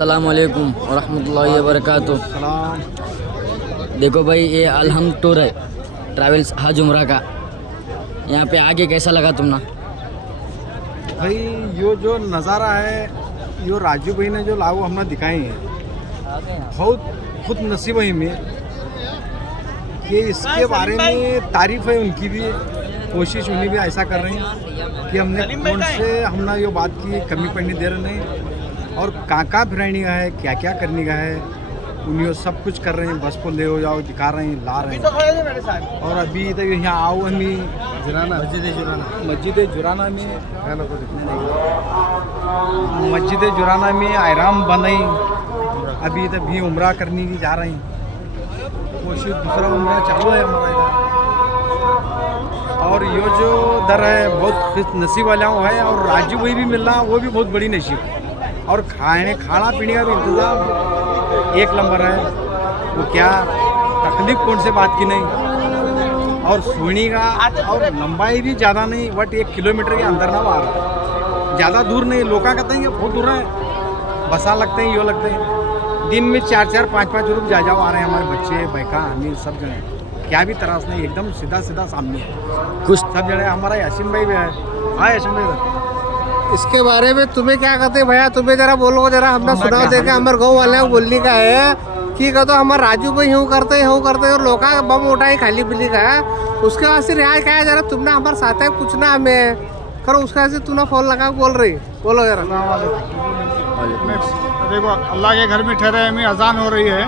अस्सलामुअलैकुम वरहमतुल्लाहि वबरकातुह। देखो भाई, ये अलहम टूर है, ट्रैवल्स हज उम्रा का। यहाँ पे आके कैसा लगा तुमना? भाई यो जो नज़ारा है, यो राजू भाई ने जो लाओ हमने दिखाए हैं, बहुत खुद नसीब है में कि इसके बारे में तारीफ है उनकी भी। कोशिश उन्हें भी ऐसा कर रहे हैं कि हमने कौन से हमने यो बात की कमी पड़ने दे रहे नहीं, और कहाँ फिराने का है, क्या क्या करने का है, उन्हें सब कुछ कर रहे हैं। बस को ले हो जाओ, दिखा रहे हैं, ला रहे हैं। और अभी तक यहाँ आओ हमें मस्जिद जुराना में आराम बनाई। अभी तक भी उम्रा करने की जा रहे हैं, कोशिश दूसरा उम्रा चालू है हमारा। और ये जो दर है बहुत खुश नसीब वाला है, और राजू भाई भी मिलना वो भी बहुत बड़ी नसीब है। और खाना पीने का भी इंतज़ाम एक नंबर है। वो क्या तकलीफ कौन से बात की नहीं, और सोने का और लंबाई भी ज़्यादा नहीं, बट 1 किलोमीटर के अंदर ना बाहर, ज़्यादा दूर नहीं। लोग कहते हैं कि बहुत दूर है, बसा लगते हैं, यो लगते हैं। दिन में 4-4, 5-5 रुपये जा जाओ आ रहे हैं हमारे बच्चे, बैका, अमीर सब जगह। क्या भी तरास नहीं, एकदम सीधा सामने है कुछ सब जगह। हमारा यासीन भाई भी है। हाँ यासीन भाई, इसके बारे में तुम्हें क्या कहते हैं भैया? तुम्हें जरा बोलो, जरा हमने सुनाओ देखे। हमारे गाँव वाले को बोलने का है कि कहते हमारे राजू भाई यूँ करते और लोग बम उठाए खाली बिल्ली का है। उसके बाद से रियाज क्या है, जरा तुमने हमारे साथ है पूछना हमें करो। उसके बाद से तूने फोन लगा बोल रही, बोलो जरा। देखो, अल्लाह के घर में ठहरे हमें अजान हो रही है,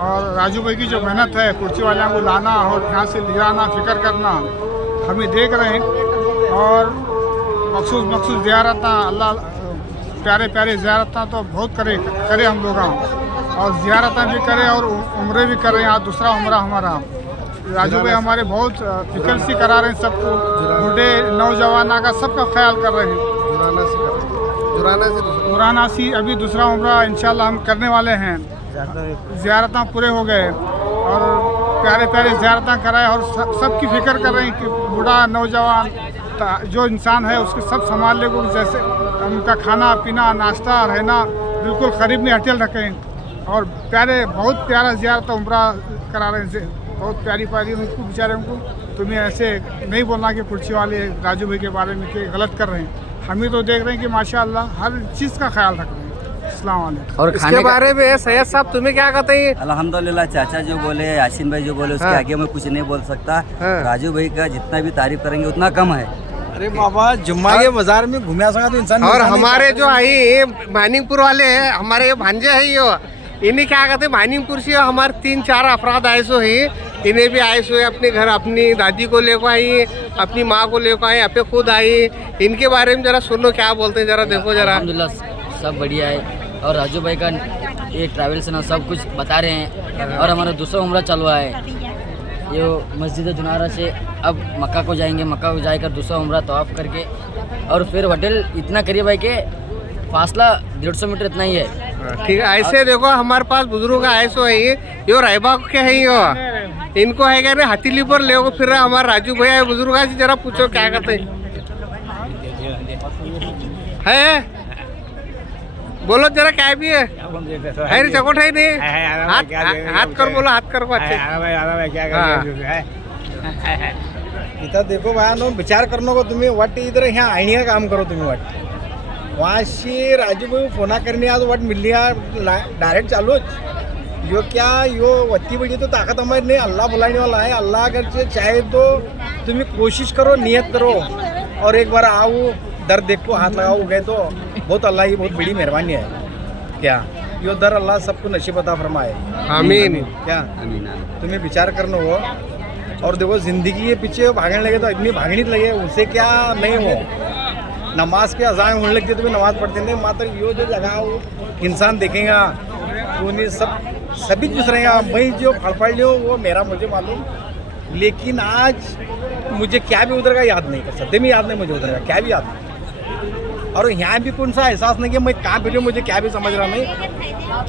और राजू भाई की जो मेहनत है कुर्सी वालों को लाना और यहाँ से ले आना, फिक्र करना, हमें देख रहे हैं। और मखसूस ज़ियारत, अल्लाह प्यारे ज़ियारत तो बहुत करे हम लोग, और ज़ियारत भी करें और उम्रे भी करें। आज दूसरा उम्रा हमारा। राजू भाई हमारे बहुत फिक्र सी करा रहे हैं सबको, बूढ़े नौजवाना का सबका ख्याल कर रहे हैं। जुराना सी अभी दूसरा उम्रा इंशाल्लाह हम करने वाले हैं। ज़ियारत पूरे हो गए और प्यारे ज़ियारत कराए, और सबकी फिक्र कर रहे हैं कि बूढ़ा नौजवान जो इंसान है उसके सब संभाल ले, जैसे उनका खाना पीना नाश्ता रहना बिल्कुल करीब में होटल रखें। और बहुत प्यारा ज़ियारत उम्रा करा रहे हैं, बहुत प्यारी उनको बेचारे उनको। तुम्हें ऐसे नहीं बोलना कि कुर्सी वाले राजू भाई के बारे में कि गलत कर रहे हैं। हम ही तो देख रहे हैं कि माशाअल्लाह हर चीज़ का ख्याल रख रहे हैं। अस्सलाम वालेकुम। और इसके बारे में सैयद साहब तुम्हें क्या कहते हैं? अल्हम्दुलिल्लाह, चाचा जो बोले, यासीन भाई जो बोले, उसके आगे मैं कुछ नहीं बोल सकता। राजू भाई का जितना भी तारीफ करेंगे उतना कम है। अरे बाबा, जुम्मा के बाजार में घूमया सका तो इंसान। और हमारे जो आई मानिकपुर वाले हैं, हमारे ये भांजे है, यो इन्हें क्या कहते हैं, मानिकपुर से हमारे 3-4 अफराद आए सो ही। इन्हें भी आए सो अपने घर, अपनी दादी को लेकर आई, अपनी माँ को लेकर आई, अपने खुद आई। इनके बारे में जरा सुनो क्या बोलते हैं, जरा देखो जरा। अल्हम्दुलिल्लाह सब बढ़िया है, और राजू भाई का ये ट्रैवल्स ना सब कुछ बता रहे हैं। और हमारा दूसरा उम्रा चालू है, ये मस्जिद जुनारा से अब मक्का को जाएंगे। मक्का को जाकर दूसरा उम्रा तवाफ़ करके, और फिर होटल इतना करीब है कि फासला 150 मीटर इतना ही है। ठीक है, ऐसे देखो हमारे पास बुजुर्ग आए सो है, यो रायबा के है, यो इनको है क्या हथीली पर ले फिर हमारे राजू भैया बुजुर्ग से जरा पूछो क्या कहते है। बोलो जरा क्या भी है रे चकोट है नहीं, हाथ कर बोलो, हाथ कर को अच्छे। इथं देखो भाया नो विचार करू नको तुम्ही, वाट इधर ह्या आईनी का काम करो तुम्ही। वाट वाशी राजू भाई फोना करणे आज वाट मिलली डायरेक्ट चालू। यो क्या यो वत्ती बड़ी तो ताकत हमारी नहीं, अल्लाह बुलाने वाला है। अल्लाह अगर चाहे तो तुम्हें कोशिश करो, नियत करो, और एक बार आओ, दर देखो, हाथ लगाओ गए तो बहुत अल्लाह की बहुत बड़ी मेहरबानी है। क्या यो दर अल्लाह सबको नसीब अता फरमाए, आमीन। क्या तुम्हें विचार करना हो। और देखो, जिंदगी के पीछे भागने लगे तो इतनी भागने लगे, उससे क्या नहीं हो। नमाज के अजान होने लगती है तो नमाज पढ़ते नहीं, मात्र यो जो जगह हो इंसान देखेगा तो उन्हें सभी कुछ रहेगा। मैं जो फड़फड़ लियो वो मेरा मुझे मालूम, लेकिन आज मुझे क्या भी उधर का याद नहीं, कर सत्य में याद नहीं मुझे उधर का क्या भी याद नहीं। और यहाँ भी कौन सा एहसास नहीं कि मैं कहाँ फिर मुझे क्या भी समझ रहा नहीं।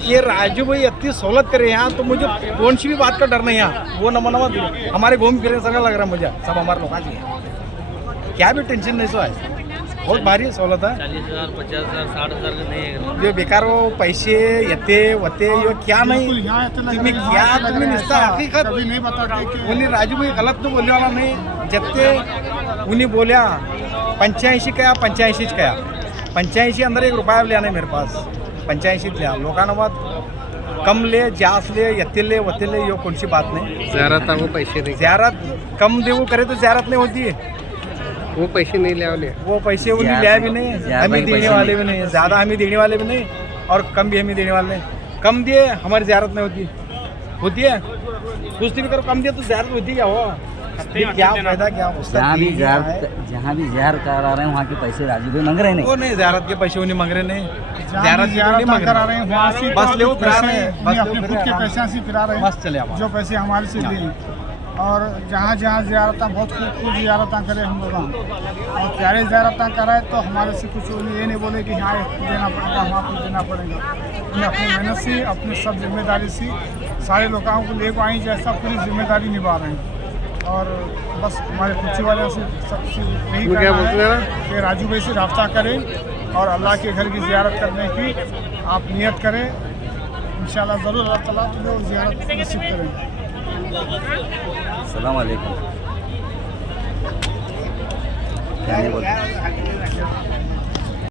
ये राजू भाई इतनी सहूलत करे यहाँ, तो मुझे कौन सी भी बात का डर नहीं यहाँ। वो नवा हमारे घूम फिरने सगा लग रहा है मुझे, सब हमारे लोग क्या भी टेंशन नहीं सो है। बहुत भारी सहूलत है 40,000 50,000 60,000 का नहीं है जो बेकार वो पैसे येते वते यो क्या नहीं बिल्कुल यहाँ ऐसे लग तुम्ही रहा है, क्या यहाँ ऐसे लग तुम्ही रहा है, नुसतं ऐसा हकीकत कभी नहीं बताते कि उन्हें राजू भाई गलत तो बोलने वाला नहीं जत्ते उन्हें बोलिया 85 क्या 85 क्या 85 अंदर 1 रुपया लिया नहीं मेरे पास 85 लिया लोकांना बात कम ले जास ले यत्ते ले वते ले यो कोणची बात नहीं ज़्यादा वो पैसे नहीं ज़्यारत कम देवो करे तो ज़्यारत नहीं होती है वो पैसे नहीं ले वो पैसे उन्हें लिया भी नहीं हमें देने वाले भी नहीं ज़्यादा हमें देने वाले भी नहीं और कम भी हमें देने वाले नहीं कम दिए हमारी ज़्यारत नहीं होती है कुछ भी करो कम दिए तो ज़्यारत होती क्या हो क्या फायदा क्या उसका जहाँ भी ज़्यार करा रहे हैं वहाँ के पैसे राजू भाई मांग रहे हैं वो नहीं ज़्यारत के पैसे उन्हें मांग रहे नहीं ज़्यारत नहीं करा रहे हैं वहाँ से बस ले वो फिरा रहे पैसे हैं बस अपने खुद के पैसे से फिरा रहे बस चले हैं जो पैसे हमारे से लिए और जहाँ जहाँ ज़ियारतें बहुत खूब ज़ियारतें करें हम लोग और प्यारे ज़ियारतें कराए तो हमारे से कुछ ये नहीं बोले कि यहाँ देना पड़ेगा वहाँ कुछ देना पड़ेगा उन्हें अपनी मेहनत से अपने सब जिम्मेदारी से सारे लोगों को लेकर आई जैसा पूरी जिम्मेदारी निभा रहे हैं और बस हमारे कुर्सी वाले से सबसे यही क्या कहना बोलते है हैं कि राजू भाई से रब्ता करें और अल्लाह के घर की ज़ियारत करने की आप नियत करें इंशाल्लाह ज़रूर अल्लाह ताला तुम्हें वो ज़ियारत नसीब करें अस्सलाम वालेकुम क्या नहीं बोलते